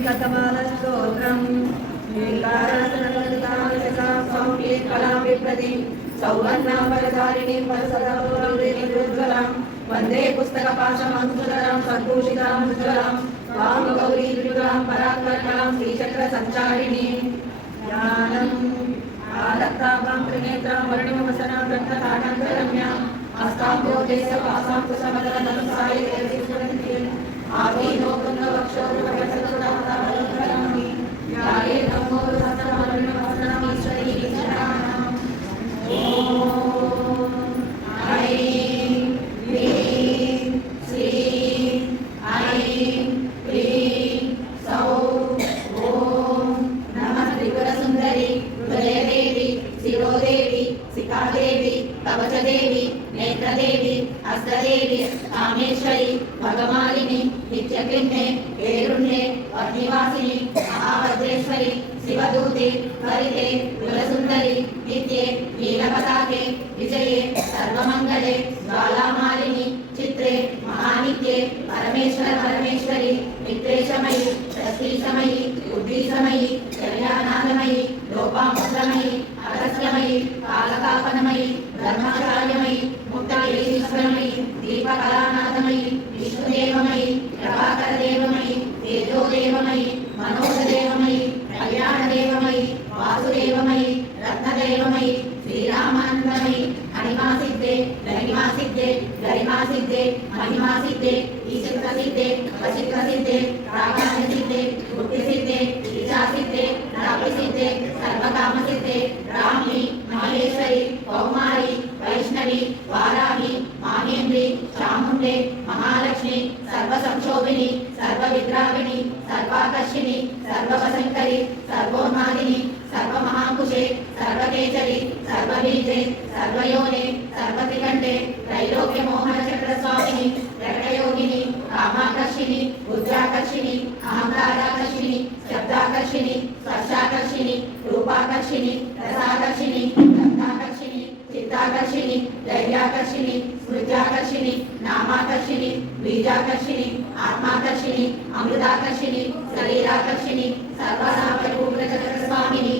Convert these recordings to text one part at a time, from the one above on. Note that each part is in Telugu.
कतमालस्तोत्रम् कलां सौवर्णाम्बरधारिणीं वरसदां वन्दे पुस्तकपाशमङ्कुशधरां सद्भूषितामुज्ज्वलां वामगौरी त्रिपुरां परात्परकलां श्रीचक्रसञ्चारिणीं ज्ञानम् आदत्तां त्रिनेत्रां वर्णिमवसनां रत्नताटङ्करम्याम् अस्ताम्बोधेश वासां कुशमदलनं सायिते కాదేవి కవచదేవి నేత్రదేవి హస్తదేవి కామేశ్వరి భగమాలిని నిత్యకిన్నే వేరుణ్ణే వర్ణివాసిని మహాభద్రేశ్వరి శివదూతి హరితే కులసుందరి నిత్యే నీలపతాకే విజయే సర్వమంగళే జ్వాలామాలిని చిత్రే మహానిత్యే పరమేశ్వర పరమేశ్వరి నిత్రేశమయి సస్తీశమయి ఉద్వీశమయి కళ్యాణానమయీ లోపాముద్రమయి అగస్యమై కాలతాపనమై ధర్మచార్యమయి ముక్తేశ్వరమై దీపకళానాథమై విష్ణుదేవమై ప్రభాకరదేవమై తేజోదేవమై మనోజదేవమయి గరిమాసిద్ధే మహిమాసిద్ధే సిద్ధే వశిక్తసిద్ధే సిద్ధే రాపి సిద్ధే సర్వకామ సిద్ధే రామి మహేశ్వరి కౌమారి వైష్ణవి వారాహి మాహేంద్రి చాముండే మహాలక్ష్మి సర్వ సంక్షోభిని సర్వ విద్రావిణి సర్వాకర్షిణి సర్వవశంకరి సర్వోన్మాదిని సర్వమహాంకుశే సర్వకేచరి సర్వబీజే సర్వయోనే సర్వత్రికంఠే త్రైలోక్య మోహన చక్ర స్వామిని ప్రకటయోగిని కామాకర్షిణి బుద్ధ్యాకర్షిణి అహంకారాకర్షిణి శబ్దాకర్షిణి స్పర్శాకర్షిణి రూపాకర్షిణి రసాకర్షిణి గంధాకర్షిణి చిత్తాకర్షిణి ధైర్యాకర్షిణి స్మృత్యాకర్షిణి నామాకర్షిణి బీజాకర్షిణి ఆత్మాకర్షిణి అమృతాకర్షిణి శరీరాకర్షిణి సర్వసాపరిపూర్ణచక్ర స్వామిని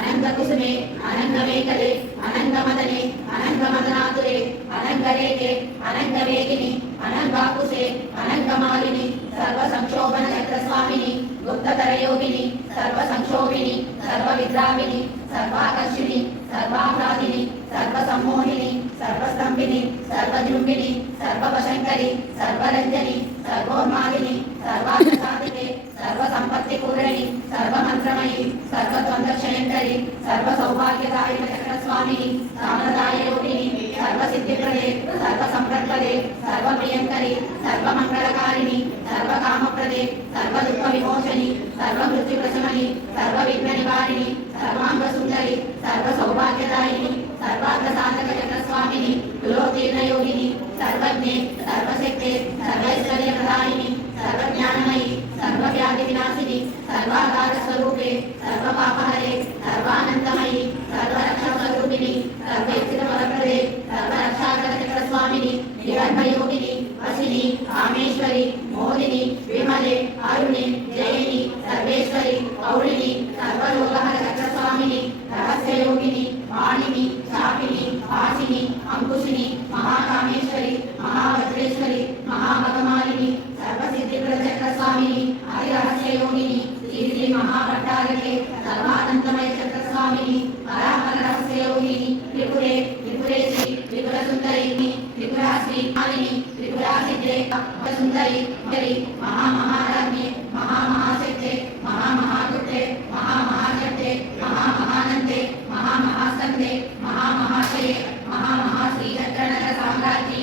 అనంత కుసుమే అనంతమేకలే అనంతమదనే అనంతమదనాథులే అనంతరేకే అనంతవేగిని అనంతాకుసే అనంతమాలిని సర్వ సంక్షోభన చక్రస్వామిని గుప్తతరయోగిని సర్వ సంక్షోభిని సర్వ విద్రావిని సర్వాకర్షిణి సర్వాహ్లాదిని సర్వ సమ్మోహిని సర్వస్తంభిని సర్వజృంభిని సర్వపశంకరి సర్వరంజని సర్వోన్మాలిని సర్వాసాధికే సర్వ సంపత్తి పూరణి సర్వమంత్రమై సర్వద్వందక్షయంకరి సర్వ సౌభాగ్యదాయక చక్ర స్వామిని సామదాయ యోగిని సర్వ సర్వ సంప్రదే సర్వప్రియంకరి సర్వమంగళకారిణి సర్వకామప్రదే మంగళకారిణి సర్వ దుఃఖ విమోచని సర్వ ప్రశమని సర్వ విఘ్న నివారిణి సర్వాంగ సుందరి సర్వ సౌభాగ్యదాయిని సర్వార్థ సాధక చక్రస్వామిని స్వామిని సర్వజ్ఞే సర్వశక్తే సర్వైశ్వర్య ప్రదాయిని సర్వజ్ఞానమయి సర్వాధార స్వరూపే సర్వపాపహరే సర్వానందమయి సర్వరక్ష స్వరూపిణి సర్వేశ్వర వరప్రదే సర్వరక్షాకర చక్ర స్వామిని నిగర్భయోగిని వశిని కామేశ్వరి మోదిని విమలే అరుణి జయని సర్వేశ్వరి పౌళిని సర్వానందమయ చక్ర స్వామిని పరాపర రహస్యయోగిని త్రిపురే త్రిపురేశి త్రిపుర సుందరిని త్రిపురా శ్రీ మాలిని త్రిపురా సిద్ధే సుందరి మరి మహామహారాజ్ఞి మహామహాశక్తే మహామహాకృతే మహామహాశక్తే మహామహానందే మహామహాసందే మహామహాశయే మహామహాశ్రీ చక్రనగర సామ్రాజ్యే